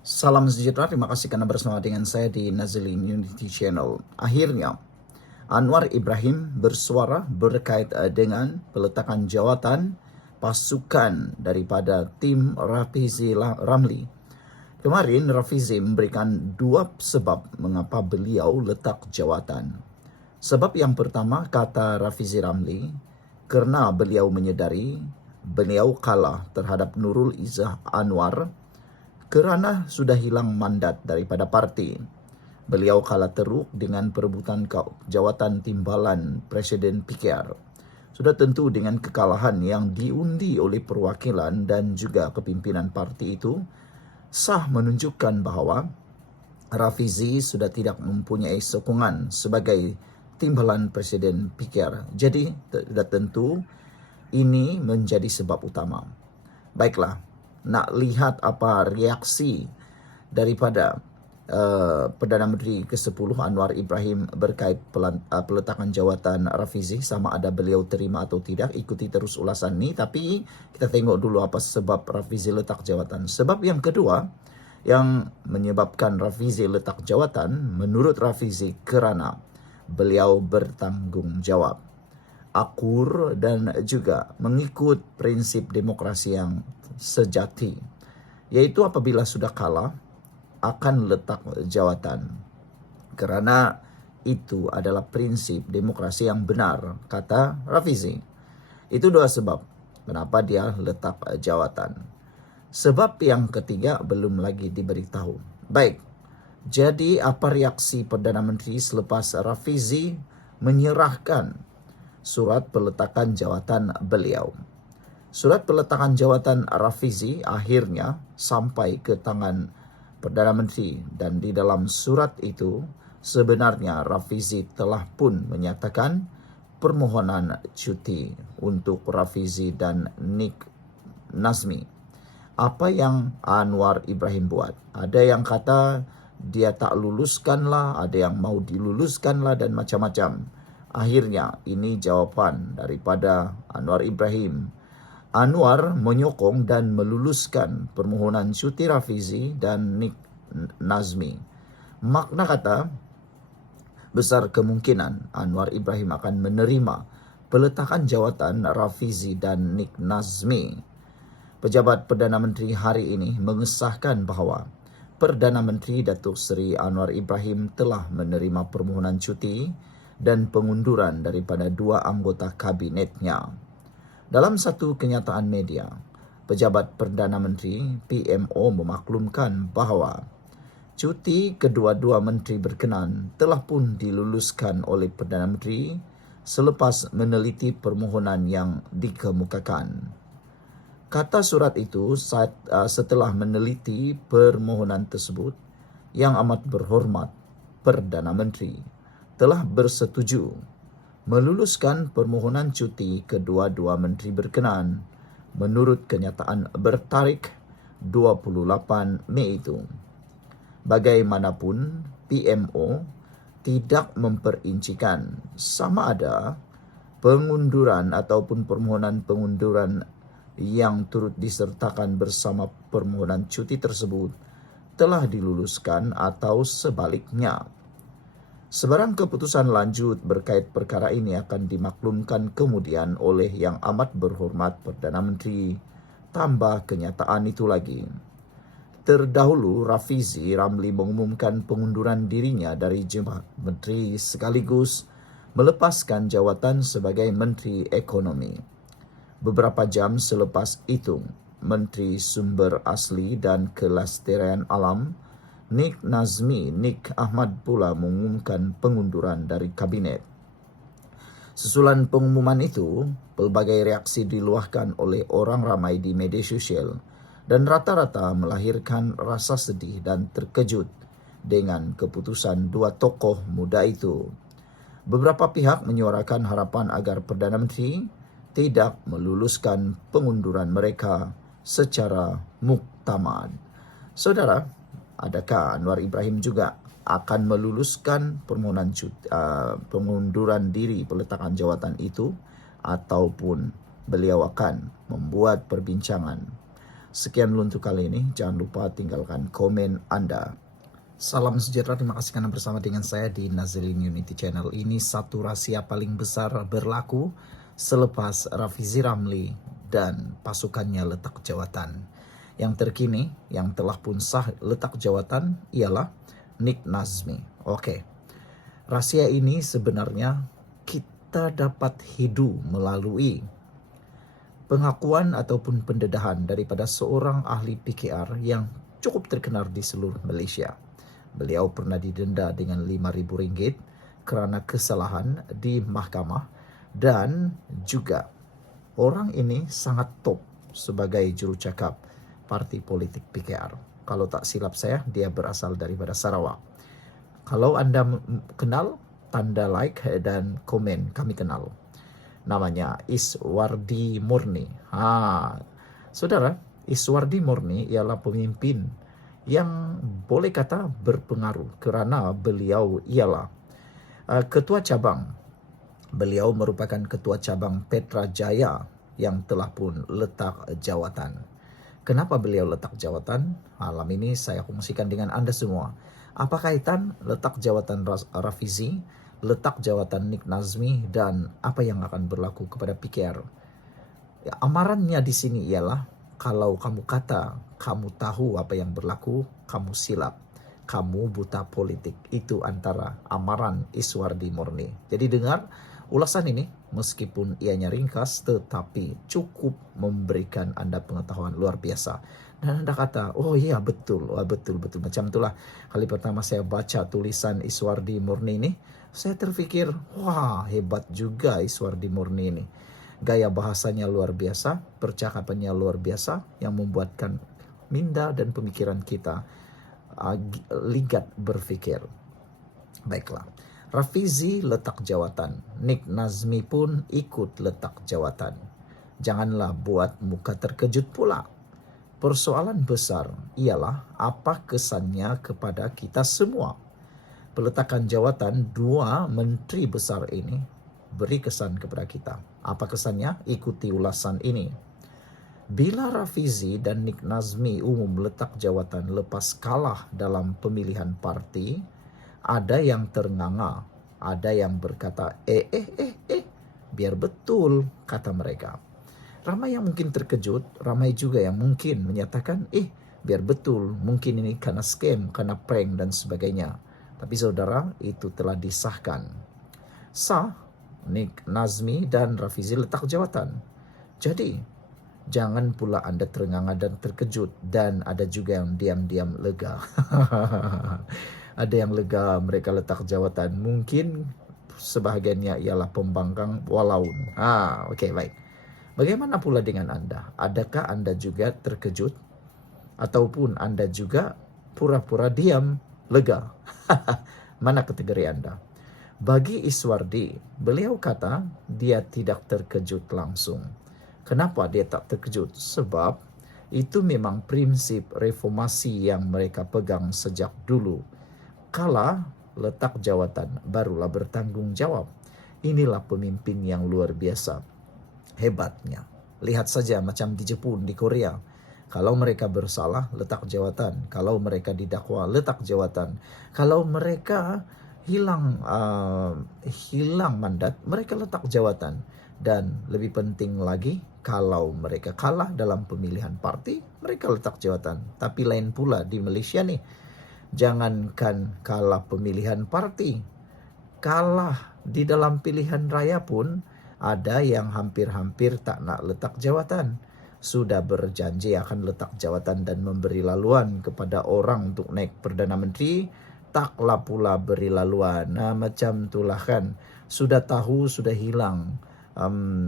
Salam sejahtera, terima kasih karena bersama dengan saya di Nazilin Unity Channel. Akhirnya, Anwar Ibrahim bersuara berkait dengan peletakan jawatan pasukan daripada tim Rafizi Ramli. Kemarin Rafizi memberikan dua sebab mengapa beliau letak jawatan. Sebab yang pertama, kata Rafizi Ramli, kerana beliau menyedari beliau kalah terhadap Nurul Izzah Anwar kerana sudah hilang mandat daripada parti. Beliau kalah teruk dengan perebutan jawatan timbalan Presiden PKR. Sudah tentu dengan kekalahan yang diundi oleh perwakilan dan juga kepimpinan parti itu, sah menunjukkan bahawa Rafizi sudah tidak mempunyai sokongan sebagai timbalan Presiden PKR. Jadi, sudah tentu ini menjadi sebab utama. Baiklah, nak lihat apa reaksi daripada Perdana Menteri ke-10 Anwar Ibrahim berkait peletakan jawatan Rafizi, sama ada beliau terima atau tidak. Ikuti terus ulasan ni, tapi kita tengok dulu apa sebab Rafizi letak jawatan. Sebab yang kedua yang menyebabkan Rafizi letak jawatan, menurut Rafizi kerana beliau bertanggungjawab, akur dan juga mengikut prinsip demokrasi yang sejati, yaitu apabila sudah kalah akan letak jawatan, kerana itu adalah prinsip demokrasi yang benar, kata Rafizi. Itu dua sebab kenapa dia letak jawatan. Sebab yang ketiga belum lagi diberitahu. Baik, jadi apa reaksi Perdana Menteri selepas Rafizi menyerahkan surat peletakan jawatan beliau? Surat peletakan jawatan Rafizi akhirnya sampai ke tangan Perdana Menteri, dan di dalam surat itu sebenarnya Rafizi telah pun menyatakan permohonan cuti untuk Rafizi dan Nik Nazmi. Apa yang Anwar Ibrahim buat? Ada yang kata dia tak luluskanlah, ada yang mau diluluskanlah dan macam-macam. Akhirnya ini jawapan daripada Anwar Ibrahim. Anwar menyokong dan meluluskan permohonan cuti Rafizi dan Nik Nazmi. Makna kata, besar kemungkinan Anwar Ibrahim akan menerima peletakan jawatan Rafizi dan Nik Nazmi. Pejabat Perdana Menteri hari ini mengesahkan bahawa Perdana Menteri Datuk Seri Anwar Ibrahim telah menerima permohonan cuti dan pengunduran daripada dua anggota kabinetnya. Dalam satu kenyataan media, pejabat Perdana Menteri PMO memaklumkan bahawa cuti kedua-dua menteri berkenan telah pun diluluskan oleh Perdana Menteri selepas meneliti permohonan yang dikemukakan. Kata surat itu, setelah meneliti permohonan tersebut, Yang Amat Berhormat Perdana Menteri telah bersetuju meluluskan permohonan cuti kedua-dua menteri berkenaan menurut kenyataan bertarikh 28 Mei itu. Bagaimanapun, PMO tidak memperincikan sama ada pengunduran ataupun permohonan pengunduran yang turut disertakan bersama permohonan cuti tersebut telah diluluskan atau sebaliknya. Sebarang keputusan lanjut berkait perkara ini akan dimaklumkan kemudian oleh Yang Amat Berhormat Perdana Menteri. Tambah kenyataan itu lagi, terdahulu Rafizi Ramli mengumumkan pengunduran dirinya dari jabatan menteri sekaligus melepaskan jawatan sebagai Menteri Ekonomi. Beberapa jam selepas itu, Menteri Sumber Asli dan Kelestarian Alam Nik Nazmi Nik Ahmad pula mengumumkan pengunduran dari kabinet. Susulan pengumuman itu, pelbagai reaksi diluahkan oleh orang ramai di media sosial dan rata-rata melahirkan rasa sedih dan terkejut dengan keputusan dua tokoh muda itu. Beberapa pihak menyuarakan harapan agar Perdana Menteri tidak meluluskan pengunduran mereka secara muktamad. Saudara, adakah Anwar Ibrahim juga akan meluluskan permohonan pengunduran diri peletakan jawatan itu, ataupun beliau akan membuat perbincangan? Sekian dulu untuk kali ini. Jangan lupa tinggalkan komen Anda. Salam sejahtera, terima kasih karena bersama dengan saya di Nazilin Unity Channel. Ini satu rahasia paling besar berlaku selepas Rafizi Ramli dan pasukannya letak jawatan. Yang terkini, yang telah pun sah letak jawatan ialah Nick Nazmi. Oke, rahasia ini sebenarnya kita dapat hidu melalui pengakuan ataupun pendedahan daripada seorang ahli PKR yang cukup terkenal di seluruh Malaysia. Beliau pernah didenda dengan RM5,000 kerana kesalahan di mahkamah dan juga orang ini sangat top sebagai jurucakap parti politik PKR. Kalau tak silap saya, dia berasal daripada Sarawak. Kalau anda kenal, tanda like dan komen, kami kenal. Namanya Iswardi Murni. Saudara, Iswardi Murni ialah pemimpin yang boleh kata berpengaruh kerana beliau ialah ketua cabang. Beliau merupakan ketua cabang Petra Jaya yang telah pun letak jawatan. Kenapa beliau letak jawatan? Malam ini saya kongsikan dengan anda semua. Apa kaitan letak jawatan Rafizi, letak jawatan Nick Nazmi, dan apa yang akan berlaku kepada PKR? Ya, amarannya di sini ialah kalau kamu kata kamu tahu apa yang berlaku, kamu silap. Kamu buta politik. Itu antara amaran Iswardi Murni. Jadi dengar ulasan ini, meskipun ianya ringkas, tetapi cukup memberikan anda pengetahuan luar biasa. Dan anda kata, oh iya betul, betul. Macam itulah kali pertama saya baca tulisan Iswardi Murni ini, saya terfikir, wah hebat juga Iswardi Murni ini. Gaya bahasanya luar biasa, percakapannya luar biasa, yang membuatkan minda dan pemikiran kita ligat berfikir. Baiklah, Rafizi letak jawatan, Nick Nazmi pun ikut letak jawatan. Janganlah buat muka terkejut pula. Persoalan besar ialah apa kesannya kepada kita semua. Peletakan jawatan dua menteri besar ini beri kesan kepada kita. Apa kesannya? Ikuti ulasan ini. Bila Rafizi dan Nick Nazmi umum letak jawatan lepas kalah dalam pemilihan parti, ada yang ternganga, ada yang berkata, biar betul, kata mereka. Ramai yang mungkin terkejut, ramai juga yang mungkin menyatakan, biar betul, mungkin ini karena scam, karena prank dan sebagainya. Tapi saudara, itu telah disahkan. Sah, Nick Nazmi dan Rafizi letak jawatan. Jadi, jangan pula anda terengah dan terkejut. Dan ada juga yang diam-diam lega. Ada yang lega mereka letak jawatan. Mungkin sebahagiannya ialah pembangkang walaun. Okey, baik. Bagaimana pula dengan anda? Adakah anda juga terkejut? Ataupun anda juga pura-pura diam, lega? Mana kategori anda? Bagi Iswardi, beliau kata dia tidak terkejut langsung. Kenapa dia tak terkejut? Sebab itu memang prinsip reformasi yang mereka pegang sejak dulu. Kala letak jawatan, barulah bertanggung jawab. Inilah pemimpin yang luar biasa. Hebatnya. Lihat saja macam di Jepun, di Korea. Kalau mereka bersalah, letak jawatan. Kalau mereka didakwa, letak jawatan. Kalau mereka hilang mandat, mereka letak jawatan. Dan lebih penting lagi, kalau mereka kalah dalam pemilihan parti, mereka letak jawatan. Tapi lain pula di Malaysia nih, jangankan kalah pemilihan parti, kalah di dalam pilihan raya pun ada yang hampir-hampir tak nak letak jawatan. Sudah berjanji akan letak jawatan dan memberi laluan kepada orang untuk naik Perdana Menteri, taklah pula beri laluan. Macam itulah kan. Sudah tahu, sudah hilang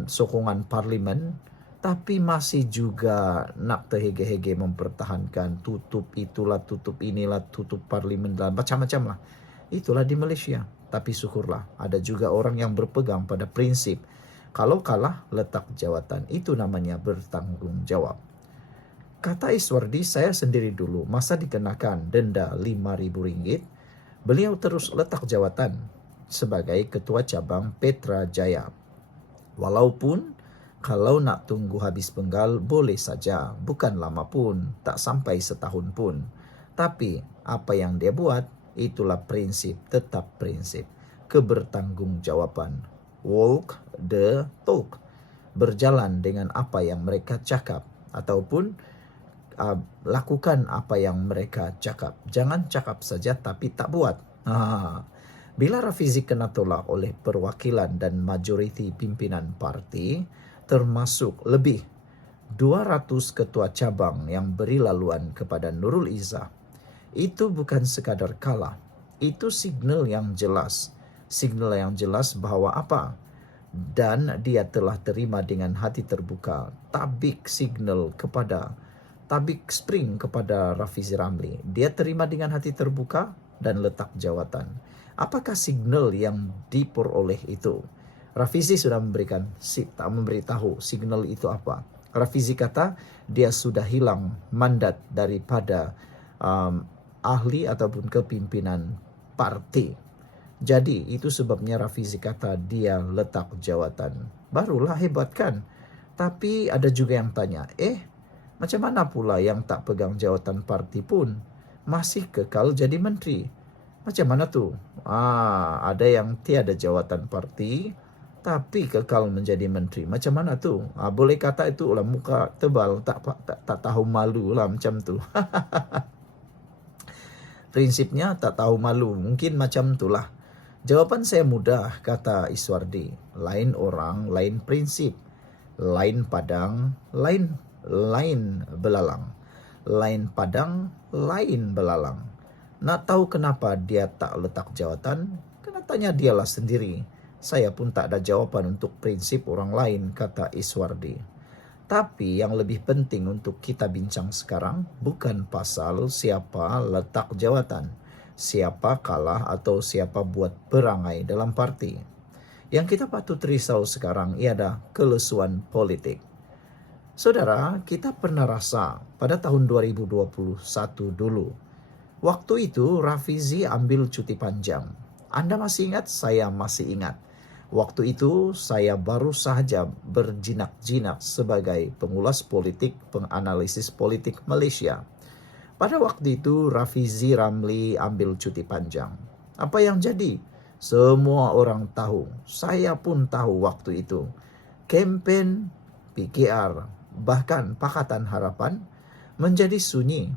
sokongan parlimen, tapi masih juga nak terhege-hege mempertahankan tutup itulah, tutup inilah, tutup parlimen dan macam-macam lah. Itulah di Malaysia. Tapi syukurlah, ada juga orang yang berpegang pada prinsip kalau kalah letak jawatan. Itu namanya bertanggung jawab. Kata Iswardi, saya sendiri dulu masa dikenakan denda RM5,000, beliau terus letak jawatan sebagai ketua cabang Petra Jaya. Walaupun Kalau nak tunggu habis penggal, boleh saja. Bukan lama pun, tak sampai setahun pun. Tapi, apa yang dia buat, itulah prinsip, tetap prinsip. Kebertanggungjawaban. Walk the talk. Berjalan dengan apa yang mereka cakap. Ataupun lakukan apa yang mereka cakap. Jangan cakap saja tapi tak buat. Bila Rafizi kena tolak oleh perwakilan dan majoriti pimpinan parti, termasuk lebih 200 ketua cabang yang beri laluan kepada Nurul Izzah, itu bukan sekadar kalah. Itu signal yang jelas. Signal yang jelas bahawa apa? Dan dia telah terima dengan hati terbuka tabik spring kepada Rafizi Ramli. Dia terima dengan hati terbuka dan letak jawatan. Apakah signal yang diperoleh itu? Rafizi sudah tak memberitahu signal itu apa. Rafizi kata dia sudah hilang mandat daripada ahli ataupun kepimpinan parti. Jadi itu sebabnya Rafizi kata dia letak jawatan. Barulah hebat kan? Tapi ada juga yang tanya, macam mana pula yang tak pegang jawatan parti pun masih kekal jadi menteri? Macam mana tu? Ada yang tiada jawatan parti tapi kekal menjadi menteri. Macam mana tu? Boleh kata itu lah muka tebal, tak tahu malu lah macam tu. Prinsipnya tak tahu malu, mungkin macam itulah. Jawapan saya mudah, kata Iswardi. Lain orang, lain prinsip. Lain padang, lain belalang. Lain padang, lain belalang. Nak tahu kenapa dia tak letak jawatan? Kena tanya dialah sendiri. Saya pun tak ada jawaban untuk prinsip orang lain, kata Iswardi. Tapi yang lebih penting untuk kita bincang sekarang bukan pasal siapa letak jawatan, siapa kalah atau siapa buat perangai dalam parti. Yang kita patut risau sekarang ialah kelesuan politik. Saudara, kita pernah rasa pada tahun 2021 dulu. Waktu itu Rafizi ambil cuti panjang. Anda masih ingat? Saya masih ingat. Waktu itu saya baru sahaja berjinak-jinak sebagai pengulas politik, penganalisis politik Malaysia. Pada waktu itu Rafizi Ramli ambil cuti panjang. Apa yang jadi? Semua orang tahu. Saya pun tahu waktu itu. Kempen PKR, bahkan Pakatan Harapan menjadi sunyi.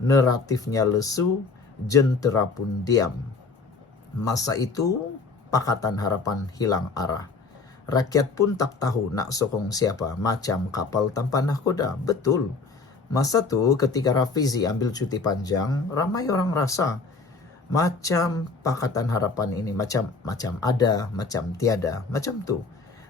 Naratifnya lesu, jentera pun diam. Masa itu Pakatan Harapan hilang arah. Rakyat pun tak tahu nak sokong siapa, macam kapal tanpa nahkoda. Betul. Masa tu ketika Rafizi ambil cuti panjang, ramai orang rasa macam Pakatan Harapan ini macam ada, macam tiada, macam tu.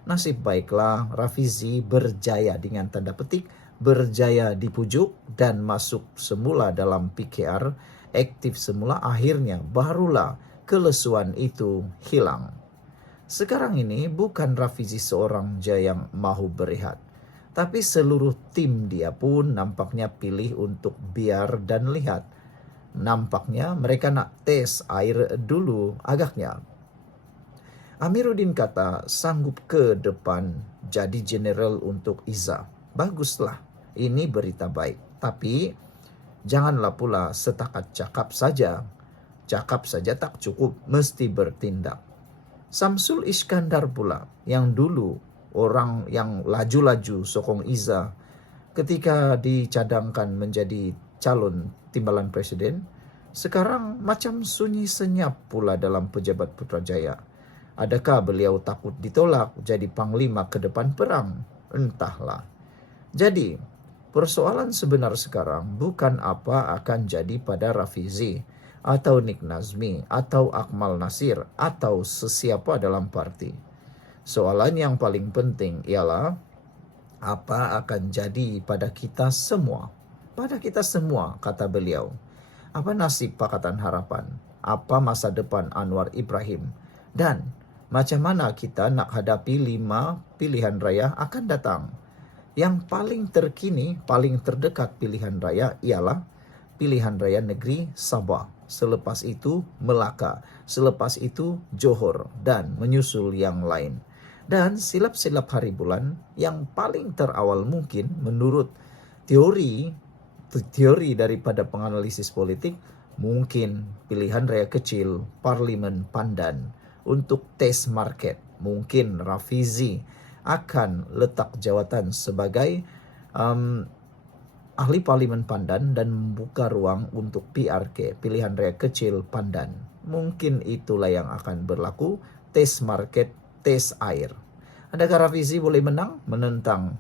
Nasib baiklah Rafizi berjaya dengan tanda petik, berjaya dipujuk dan masuk semula dalam PKR, aktif semula, akhirnya barulah kelesuan itu hilang. Sekarang ini bukan Rafizi seorang je yang mahu berehat, tapi seluruh tim dia pun nampaknya pilih untuk biar dan lihat. Nampaknya mereka nak tes air dulu agaknya. Amiruddin kata sanggup ke depan jadi general untuk Izzah. Baguslah, ini berita baik. Tapi janganlah pula setakat cakap saja. Cakap saja tak cukup, mesti bertindak. Samsul Iskandar pula, yang dulu orang yang laju-laju sokong Izzah ketika dicadangkan menjadi calon timbalan presiden, sekarang macam sunyi senyap pula dalam pejabat Putrajaya. Adakah beliau takut ditolak jadi panglima ke depan perang? Entahlah. Jadi, persoalan sebenar sekarang bukan apa akan jadi pada Rafizi atau Nik Nazmi atau Akmal Nasir atau sesiapa dalam parti. Soalan yang paling penting ialah apa akan jadi pada kita semua. Pada kita semua, kata beliau. Apa nasib Pakatan Harapan? Apa masa depan Anwar Ibrahim? Dan macam mana kita nak hadapi 5 pilihan raya akan datang? Yang paling terkini, paling terdekat pilihan raya ialah pilihan raya negeri Sabah. Selepas itu Melaka. Selepas itu Johor dan menyusul yang lain. Dan silap-silap hari bulan yang paling terawal mungkin menurut teori daripada penganalisis politik, mungkin pilihan raya kecil Parlimen Pandan untuk tes market. Mungkin Rafizi akan letak jawatan sebagai ahli Parlimen Pandan dan membuka ruang untuk PRK, pilihan raya kecil Pandan. Mungkin itulah yang akan berlaku, tes market, tes air. Adakah Rafizi boleh menang? Menentang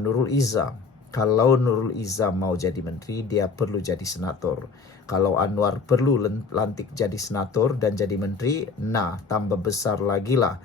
Nurul Izzah. Kalau Nurul Izzah mau jadi menteri, dia perlu jadi senator. Kalau Anwar perlu lantik jadi senator dan jadi menteri, nah tambah besar lagi lah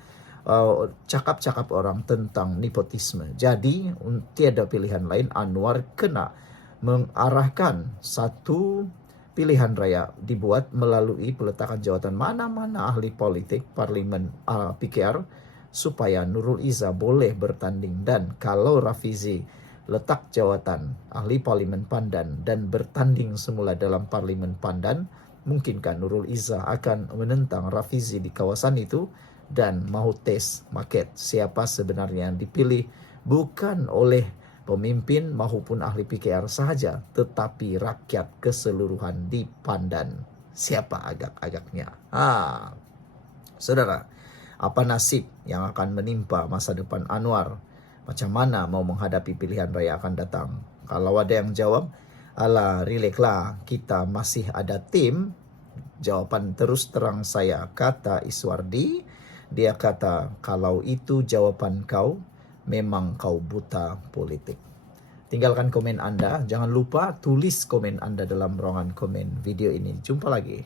cakap-cakap orang tentang nepotisme. Jadi tiada pilihan lain, Anwar kena mengarahkan satu pilihan raya dibuat melalui peletakan jawatan mana-mana ahli politik Parlimen PKR supaya Nurul Izzah boleh bertanding. Dan kalau Rafizi letak jawatan ahli Parlimen Pandan dan bertanding semula dalam Parlimen Pandan, mungkinkah Nurul Izzah akan menentang Rafizi di kawasan itu dan mau tes market siapa sebenarnya yang dipilih, bukan oleh pemimpin maupun ahli PKR sahaja, tetapi rakyat keseluruhan di Pandan. Siapa agak-agaknya? Saudara, apa nasib yang akan menimpa masa depan Anwar? Macam mana mau menghadapi pilihan raya akan datang? Kalau ada yang jawab, alah relaxlah, kita masih ada tim. Jawapan terus terang saya, kata Iswardi. Dia kata, kalau itu jawaban kau, memang kau buta politik. Tinggalkan komen Anda. Jangan lupa tulis komen Anda dalam ruangan komen video ini. Jumpa lagi.